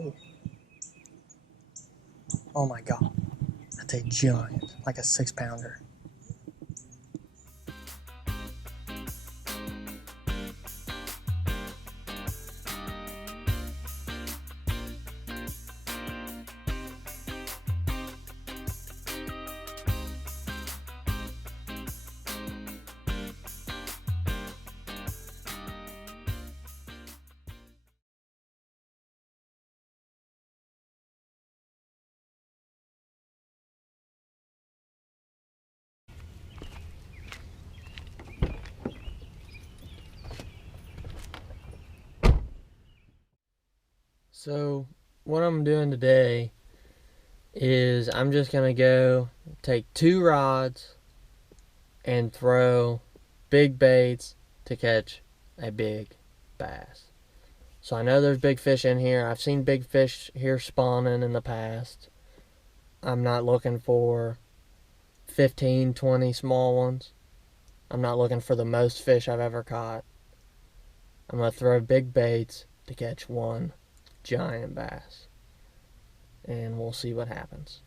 Oh. Oh my God. That's a giant, like a 6-pounder. So what I'm doing today is I'm just gonna go take 2 rods and throw big baits to catch a big bass. So I know there's big fish in here. I've seen big fish here spawning in the past. I'm not looking for 15, 20 small ones. I'm not looking for the most fish I've ever caught. I'm gonna throw big baits to catch one giant bass, and we'll see what happens.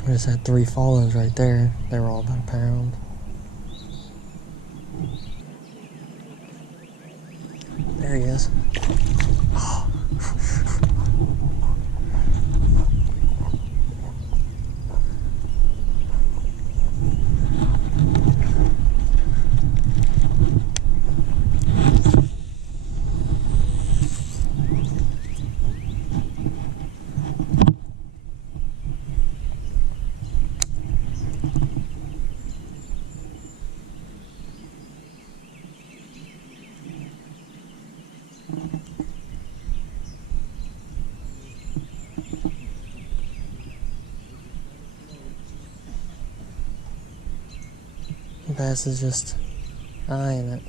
I just had 3 follows right there. They were all about a pound. There he is. The bass is just eyeing it.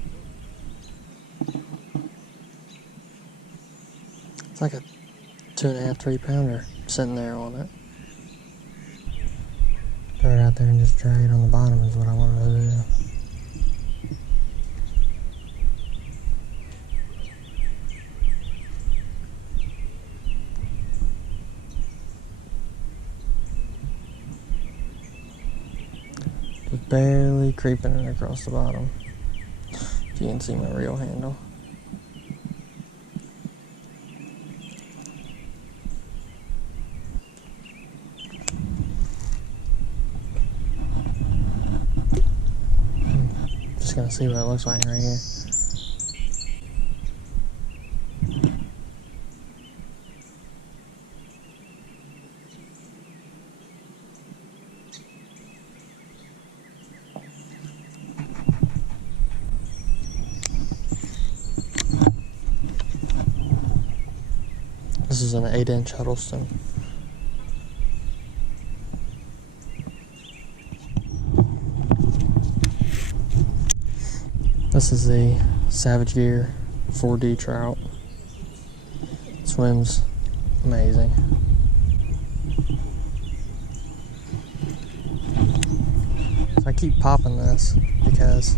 It's like a 2.5, 3-pounder sitting there on it. Throw it out there and just drag it on the bottom is what I wanted to do. Just barely creeping it across the bottom. If you can see my reel handle. Just gonna see what it looks like right here. This is an 8-inch Huddleston. This is the Savage Gear 4D Trout. Swims amazing. So I keep popping this because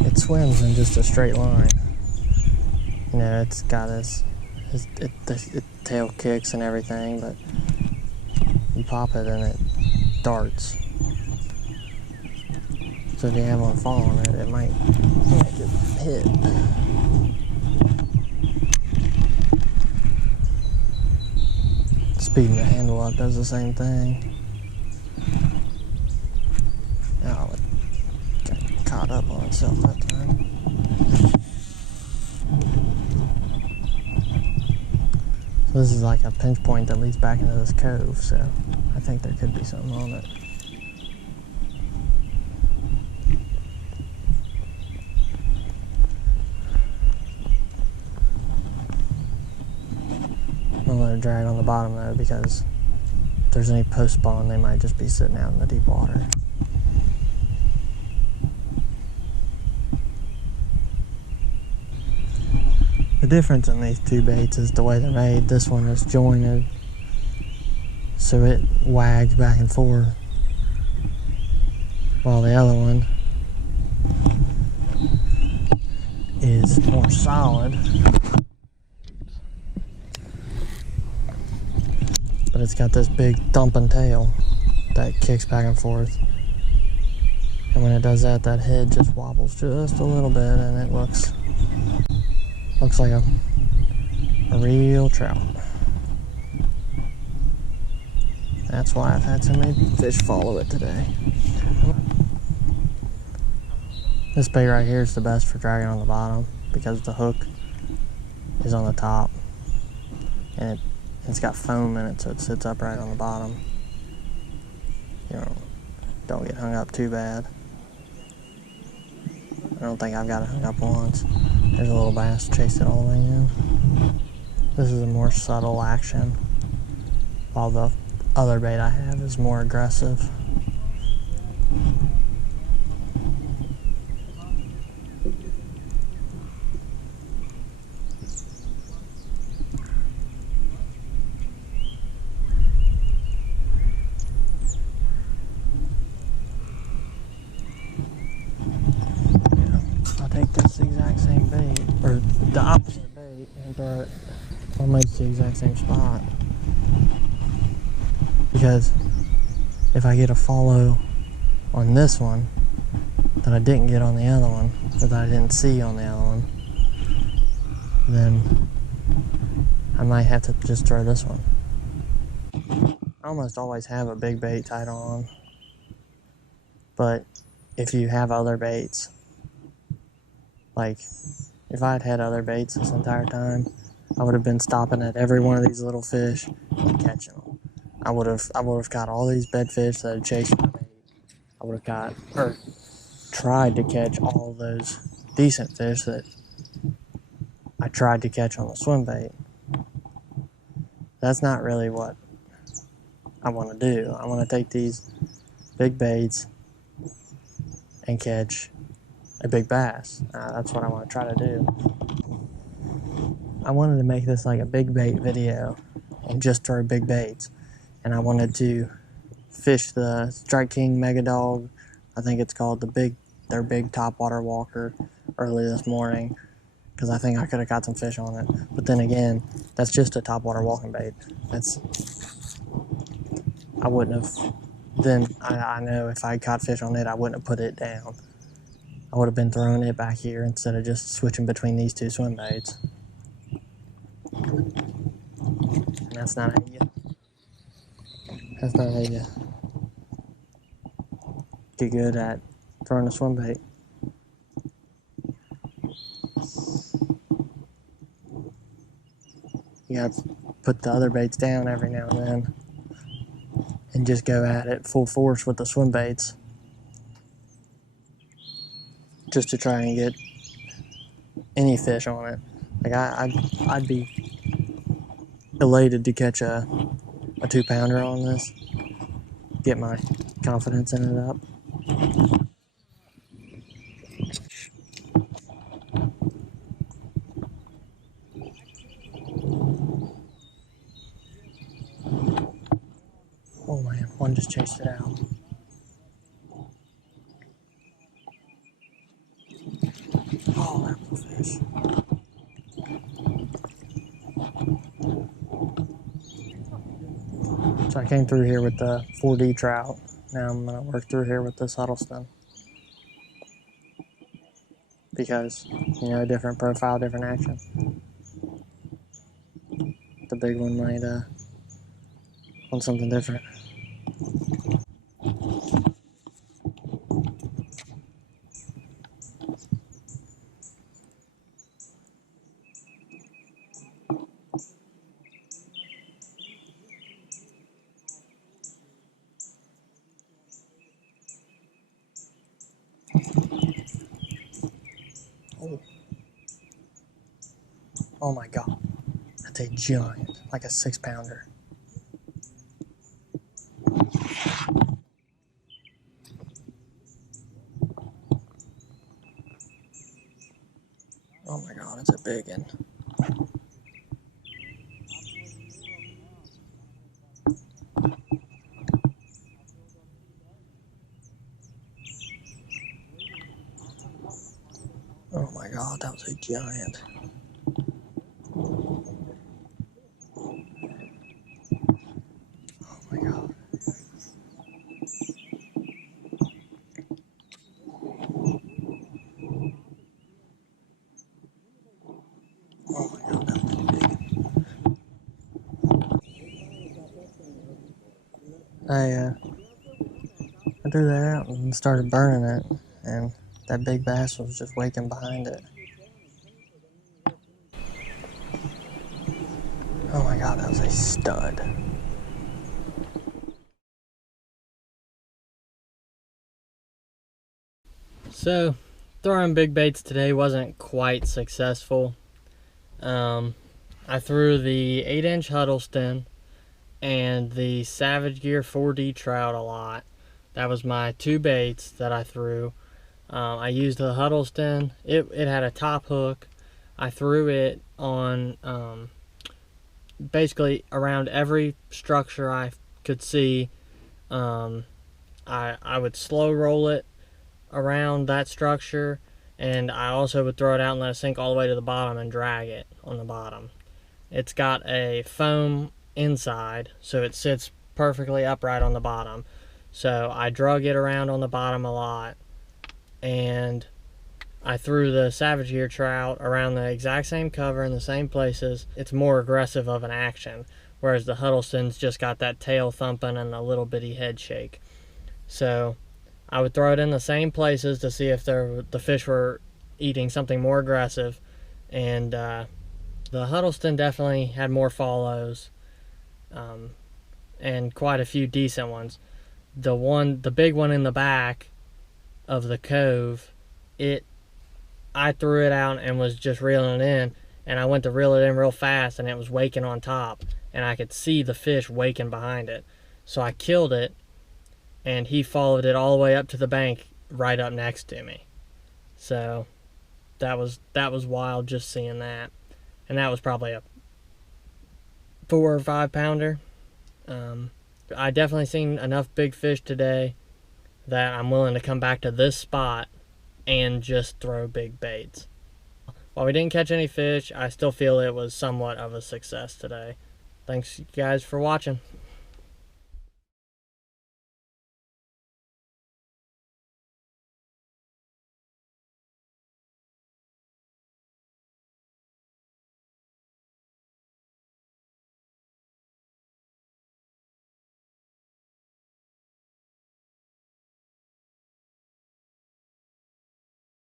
it swims in just a straight line. You know, it's got the tail kicks and everything, but you pop it and it darts. So if you have one fall on it, it might make it hit. Speeding the handle up does the same thing. Oh, it got caught up on itself that time. So this is like a pinch point that leads back into this cove, so I think there could be something on it. drag on the bottom though, because if there's any post spawn, they might just be sitting out in the deep water. The difference in these two baits is the way they're made. This one is jointed, so it wags back and forth, while the other one is more solid, but it's got this big thumping tail that kicks back and forth, and when it does that, that head just wobbles just a little bit, and it looks like a real trout. That's why I've had so many fish follow it today. This bait right here is the best for dragging on the bottom because the hook is on the top and it's got foam in it, so it sits upright on the bottom. You know, don't get hung up too bad. I don't think I've got it hung up once. There's a little bass, chased it all the way in. This is a more subtle action, while the other bait I have is more aggressive. I'll take this exact same bait, or the opposite bait, and throw it almost the exact same spot. Because if I get a follow on this one that I didn't get on the other one, or that I didn't see on the other one, then I might have to just throw this one. I almost always have a big bait tied on, but if you have other baits, like if I had had other baits this entire time, I would have been stopping at every one of these little fish and catching them. I would have got all these bedfish that had chased my bait. I would have got, or tried to catch all those decent fish that I tried to catch on the swim bait. That's not really what I want to do. I want to take these big baits and catch a big bass. That's what I want to try to do. I wanted to make this like a big bait video and just throw big baits. And I wanted to fish the Strike King Mega Dog, I think it's called, their big topwater walker, early this morning, because I think I could have got some fish on it. But then again, that's just a topwater walking bait. I wouldn't have, then I know if I caught fish on it, I wouldn't have put it down. I would have been throwing it back here instead of just switching between these two swim baits. And that's not how you get good at throwing a swim bait. You gotta put the other baits down every now and then and just go at it full force with the swim baits, just to try and get any fish on it. Like I'd be elated to catch a 2-pounder on this, get my confidence in it up. Oh man, one just chased it out. Oh, that was a fish. So I came through here with the 4D trout. Now I'm gonna work through here with this Huddleston. Because, you know, different profile, different action. The big one might want something different. Oh my God, That's a giant, like a 6-pounder. Oh my god, it's a big one. Oh my god, that was a giant. Oh my god. Oh my god, that was big. I threw that out and started burning it, and that big bass was just waking behind it. Oh my god, that was a stud. So, throwing big baits today wasn't quite successful. I threw the 8-inch Huddleston and the Savage Gear 4D Trout a lot. That was my 2 baits that I threw. I used the Huddleston. It had a top hook. I threw it on basically around every structure I could see. I would slow roll it around that structure, and I also would throw it out and let it sink all the way to the bottom and drag it on the bottom. It's got a foam inside, so it sits perfectly upright on the bottom. So I drug it around on the bottom a lot, and I threw the Savage Gear Trout around the exact same cover in the same places. It's more aggressive of an action, whereas the Huddleston's just got that tail thumping and a little bitty head shake. So I would throw it in the same places to see if the fish were eating something more aggressive, and the Huddleston definitely had more follows, and quite a few decent ones. The big one in the back of the cove, I threw it out and was just reeling it in, and I went to reel it in real fast, and it was waking on top, and I could see the fish waking behind it. So I killed it, and he followed it all the way up to the bank right up next to me. So that was wild just seeing that. And that was probably a 4 or 5 pounder. I definitely seen enough big fish today that I'm willing to come back to this spot and just throw big baits. While we didn't catch any fish, I still feel it was somewhat of a success today. Thanks guys for watching.